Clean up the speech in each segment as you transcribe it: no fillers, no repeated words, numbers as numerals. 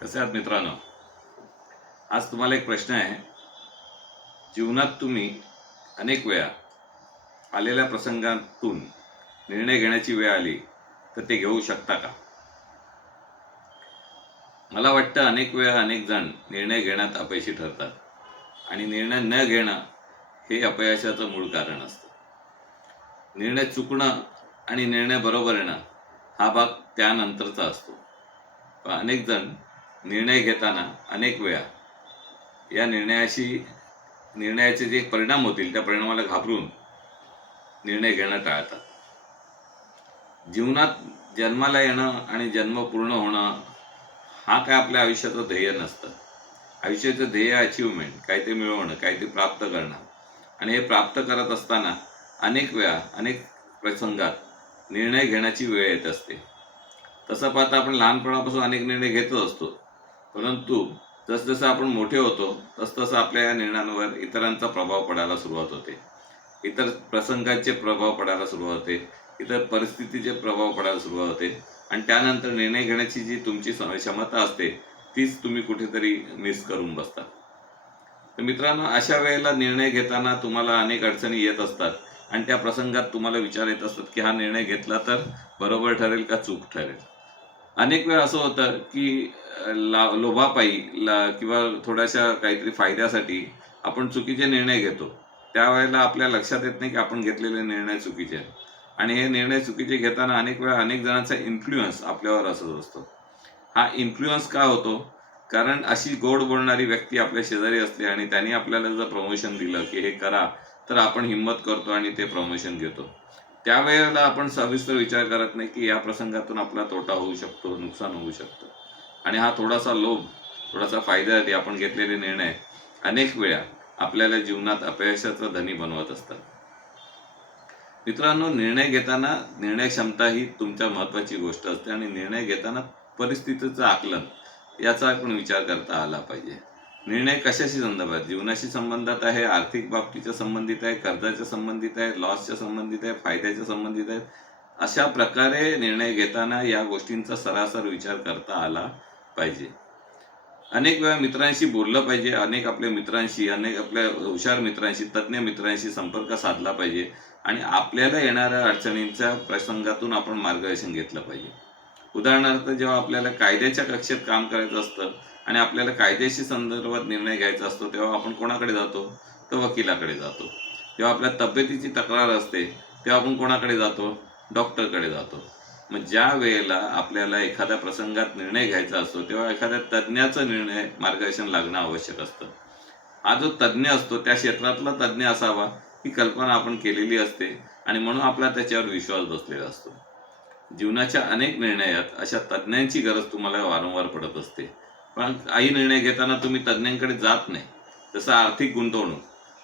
कसे आहात मित्रांनो? आज तुम्हाला एक प्रश्न आहे. जीवनात तुम्ही अनेक वेळा आलेल्या प्रसंगातून निर्णय घेण्याची वेळ आली तर ते घेऊ शकता का? मला वाटतं अनेक वेळा अनेक जण निर्णय घेण्यात अपयशी ठरतात आणि निर्णय न घेणं हे अपयशाचं मूळ कारण असतं. निर्णय चुकणं आणि निर्णय बरोबर येणं हा भाग त्यानंतरचा असतो. पण अनेक जण निर्णय घेताना अनेक वेळा या निर्णयाचे जे परिणाम होतील त्या परिणामाला घाबरून निर्णय घेणं टाळतात. जीवनात जन्माला येणं आणि जन्म पूर्ण होणं हा काय आपल्या आयुष्याचं ध्येय नसतं. आयुष्याचं ध्येय अचिव्हमेंट, काहीतरी मिळवणं, काहीतरी प्राप्त करणं. आणि हे प्राप्त करत असताना अनेक वेळा अनेक प्रसंगात निर्णय घेण्याची वेळ येत असते. तसं पाहता आपण लहानपणापासून अनेक निर्णय घेतच असतो, परंतु जसजसं आपण मोठे होतो तसतसं आपल्या या निर्णयांवर इतरांचा प्रभाव पडायला सुरुवात होते, इतर प्रसंगाचे प्रभाव पडायला सुरुवात होते, इतर परिस्थितीचे प्रभाव पडायला सुरुवात होते आणि त्यानंतर निर्णय घेण्याची जी तुमची क्षमता असते तीच तुम्ही कुठेतरी मिस करून बसता. तर मित्रांनो, अशा वेळेला निर्णय घेताना तुम्हाला अनेक अडचणी येत असतात आणि त्या प्रसंगात तुम्हाला विचार येत असतात की हा निर्णय घेतला तर बरोबर ठरेल का चूक ठरेल. अनेक वेळा असं होतं की लोभापायी किंवा थोड्याशा काहीतरी फायद्यासाठी आपण चुकीचे निर्णय घेतो. त्यावेळेला आपल्या लक्षात येत नाही की आपण घेतलेले निर्णय चुकीचे आहेत आणि हे निर्णय चुकीचे घेताना अनेक वेळा अनेक जणांचा इन्फ्लुअन्स आपल्यावर असत असतो. हा इन्फ्लुअन्स का होतो? कारण अशी गोड बोलणारी व्यक्ती आपल्या शेजारी असते आणि त्यांनी आपल्याला जर प्रमोशन दिलं की हे करा, तर आपण हिंमत करतो आणि ते प्रमोशन घेतो. त्यावेळेला आपण सविस्तर विचार करत नाही की या प्रसंगातून आपला तोटा होऊ शकतो, नुकसान होऊ शकतं. आणि हा थोडासा लोभ, थोडासा फायद्यासाठी आपण घेतलेले निर्णय अनेक वेळा आपल्याला जीवनात अपयशाचा धनी बनवत असतात. मित्रांनो, निर्णय घेताना निर्णय क्षमता ही तुमच्या महत्त्वाची गोष्ट असते आणि निर्णय घेताना परिस्थितीचं आकलन याचा आपण विचार करता आला पाहिजे. निर्णय कशाशी संदर्भात? जीवनाशी संबंधात आहे, आर्थिक बाबतीच्या संबंधित आहे, कर्जाच्या संबंधित आहे, लॉसच्या संबंधित आहे, फायद्याच्या संबंधित आहे. अशा प्रकारे निर्णय घेताना या गोष्टींचा सरासर विचार करता आला पाहिजे. अनेक वेळा मित्रांशी बोललं पाहिजे, अनेक आपल्या हुशार मित्रांशी, तज्ज्ञ मित्रांशी संपर्क साधला पाहिजे आणि आपल्याला येणाऱ्या अडचणींच्या प्रसंगातून आपण मार्गदर्शन घेतलं पाहिजे. उदाहरणार्थ, जेव्हा आपल्याला कायद्याच्या कक्षेत काम करायचं असतं आणि आपल्याला कायदेशीर संदर्भात निर्णय घ्यायचा असतो, तेव्हा आपण कोणाकडे जातो? तर वकिलाकडे जातो. जेव्हा आपल्या तब्येतीची तक्रार असते तेव्हा आपण कोणाकडे जातो? डॉक्टरकडे जातो. मग ज्या वेळेला आपल्याला एखाद्या प्रसंगात निर्णय घ्यायचा असतो तेव्हा एखाद्या तज्ज्ञाचं मार्गदर्शन लागणं आवश्यक असतं. हा जो तज्ज्ञ असतो त्या क्षेत्रातला तज्ज्ञ असावा ही कल्पना आपण केलेली असते आणि म्हणून आपला त्याच्यावर विश्वास बसलेला असतो. जीवनाच्या अनेक निर्णयात अशा तज्ज्ञांची गरज तुम्हाला वारंवार पडत असते, पण काही निर्णय घेताना तुम्ही तज्ज्ञांकडे जात नाही. जसं आर्थिक गुंतवणूक,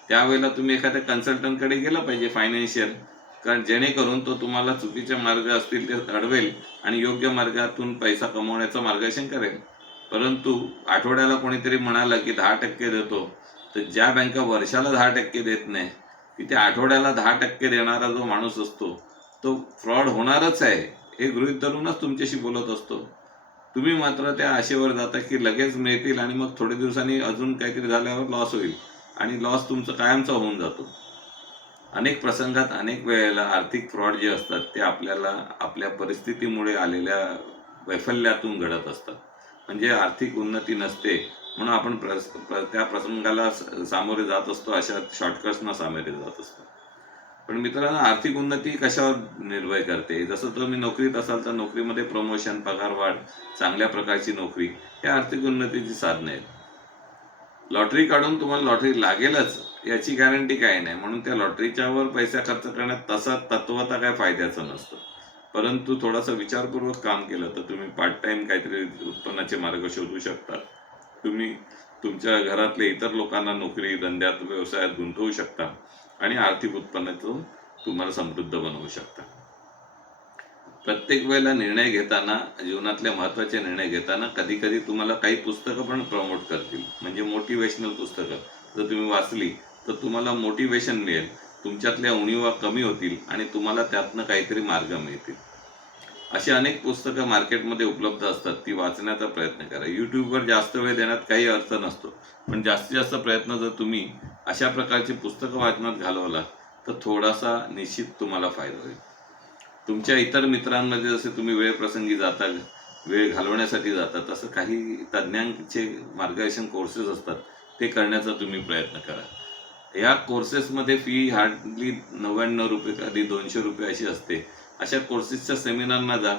त्यावेळेला तुम्ही एखाद्या कन्सल्टंटकडे गेलं पाहिजे फायनान्शियल, कारण जेणेकरून तो तुम्हाला चुकीचे मार्ग असतील ते अडवेल आणि योग्य मार्गातून पैसा कमवण्याचं मार्गदर्शन करेल. परंतु आठवड्याला कोणीतरी म्हणालं की 10% देतो, तर ज्या बँका वर्षाला 10% देत नाही तिथे आठवड्याला 10% देणारा जो माणूस असतो तो फ्रॉड होणारच आहे हे गृहीत धरूनच तुमच्याशी बोलत असतो. तुम्ही मात्र त्या आशेवर जाता की लगेच मिळतील आणि मग थोड्या दिवसांनी अजून काहीतरी झाल्यावर लॉस होईल आणि लॉस तुमचं कायमचा होऊन जातो. अनेक प्रसंगात अनेक वेळेला आर्थिक फ्रॉड जे असतात ते आपल्याला आपल्या परिस्थितीमुळे आलेल्या वैफल्यातून घडत असतात. म्हणजे आर्थिक उन्नती नसते म्हणून आपण त्या प्रसंगाला सामोरे जात असतो, अशा शॉर्टकट्सना सामोरे जात असतो. पण मित्रांनो, आर्थिक उन्नती कशावर निर्भर करते? जसं तुम्ही नोकरीत असाल तर नोकरीमध्ये प्रमोशन, पगारवाढ, चांगल्या प्रकारची नोकरी हे आर्थिक उन्नतीची साधने आहेत. लॉटरी काढून तुम्हाला लॉटरी लागेलच याची गॅरंटी काही नाही, म्हणून त्या लॉटरीच्यावर पैसा खर्च करण्यात तसा तत्वता काय फायद्याचं नसतं. परंतु थोडासा विचारपूर्वक काम केलं तर तुम्ही पार्ट टाइम काहीतरी उत्पन्नाचे मार्ग शोधू शकता. तुम्ही तुमच्या घरातल्या इतर लोकांना नोकरी, धंद्यात, व्यवसायात गुंतवू शकता आणि आर्थिक उत्पन्नातून तुम्हाला समृद्ध बनवू शकता. प्रत्येक वेळेला निर्णय घेताना, जीवनातले महत्त्वाचे निर्णय घेताना कधी कधी तुम्हाला काही पुस्तकं पण प्रमोट करतील. म्हणजे मोटिवेशनल पुस्तकं जर तुम्ही वाचली तर तुम्हाला मोटिवेशन मिळेल, तुमच्यातल्या उणिवा कमी होतील आणि तुम्हाला त्यातनं काहीतरी मार्ग मिळतील. अशी अनेक पुस्तकं मार्केटमध्ये उपलब्ध असतात, ती वाचण्याचा प्रयत्न करा. यूट्यूबवर जास्त वेळ देण्यात काही अर्थ नसतो, पण जास्तीत जास्त प्रयत्न जर तुम्ही अशा प्रकारची पुस्तकं वाचण्यात घालवला तर थोडासा निश्चित तुम्हाला फायदा होईल. तुमच्या इतर मित्रांमध्ये जसे तुम्ही वेळप्रसंगी जाता, वेळ घालवण्यासाठी जाता, तसं काही तज्ज्ञांचे मार्गदर्शन कोर्सेस असतात, ते करण्याचा तुम्ही प्रयत्न करा. या कोर्सेसमध्ये फी हार्डली ₹99 कधी ₹200 अशी असते. अशा कोर्सेसच्या सेमिनारना जा.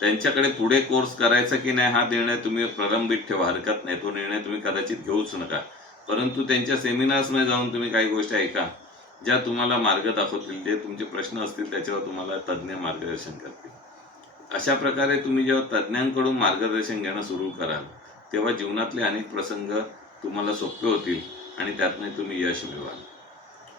त्यांच्याकडे पुढे कोर्स करायचा की नाही हा निर्णय तुम्ही प्रलंबित ठेवा, हरकत नाही. तो निर्णय तुम्ही कदाचित घेऊच नका. परंतु त्यांच्या सेमिनार्समध्ये जाऊन तुम्ही काही गोष्टी ऐका, ज्या तुम्हाला मार्ग दाखवतील, जे तुमचे प्रश्न असतील त्याच्यावर तुम्हाला तज्ज्ञ मार्गदर्शन करतील. अशा प्रकारे तुम्ही जेव्हा तज्ज्ञांकडून मार्गदर्शन घेणं सुरू कराल, तेव्हा जीवनातले अनेक प्रसंग तुम्हाला सोपे होतील आणि त्यातनं तुम्ही यश मिळवाल.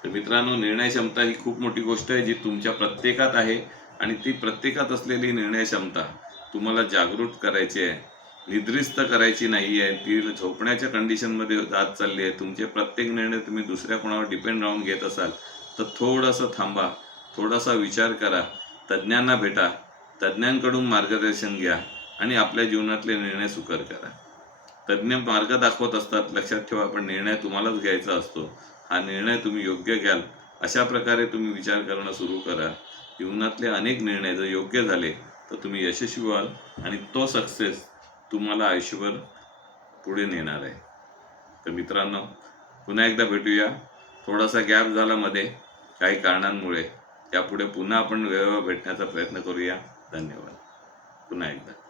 तर मित्रांनो, निर्णय क्षमता ही खूप मोठी गोष्ट आहे, जी तुमच्या प्रत्येकात आहे आणि ती प्रत्येकात असलेली निर्णय क्षमता तुम्हाला जागृत करायची आहे, निद्रिस्त करायची नाही आहे. ती झोपण्याच्या कंडिशनमध्ये जात चालली आहे. तुमचे प्रत्येक निर्णय तुम्ही दुसऱ्या कोणावर डिपेंड राहून घेत असाल तर थोडंसं थांबा, थोडासा विचार करा, तज्ज्ञांना भेटा, तज्ज्ञांकडून मार्गदर्शन घ्या आणि आपल्या जीवनातले निर्णय सुकर करा. तज्ज्ञ मार्ग दाखवत असतात, लक्षात ठेवा, पण निर्णय तुम्हालाच घ्यायचा असतो. हा निर्णय तुम्ही योग्य घ्याल, अशा प्रकारे तुम्ही विचार करणं सुरू करा. जीवनातले अनेक निर्णय जर योग्य झाले तर तुम्ही यशस्वी व्हाल आणि तो सक्सेस तुम्हाला आयुष्यभर पुढे नेणार आहे. तर मित्रांनो, पुन्हा एकदा भेटूया. थोडासा गॅप झाला मध्ये काही कारणांमुळे. यापुढे पुन्हा आपण वेळेवर भेटण्याचा प्रयत्न करूया. धन्यवाद. पुन्हा एकदा.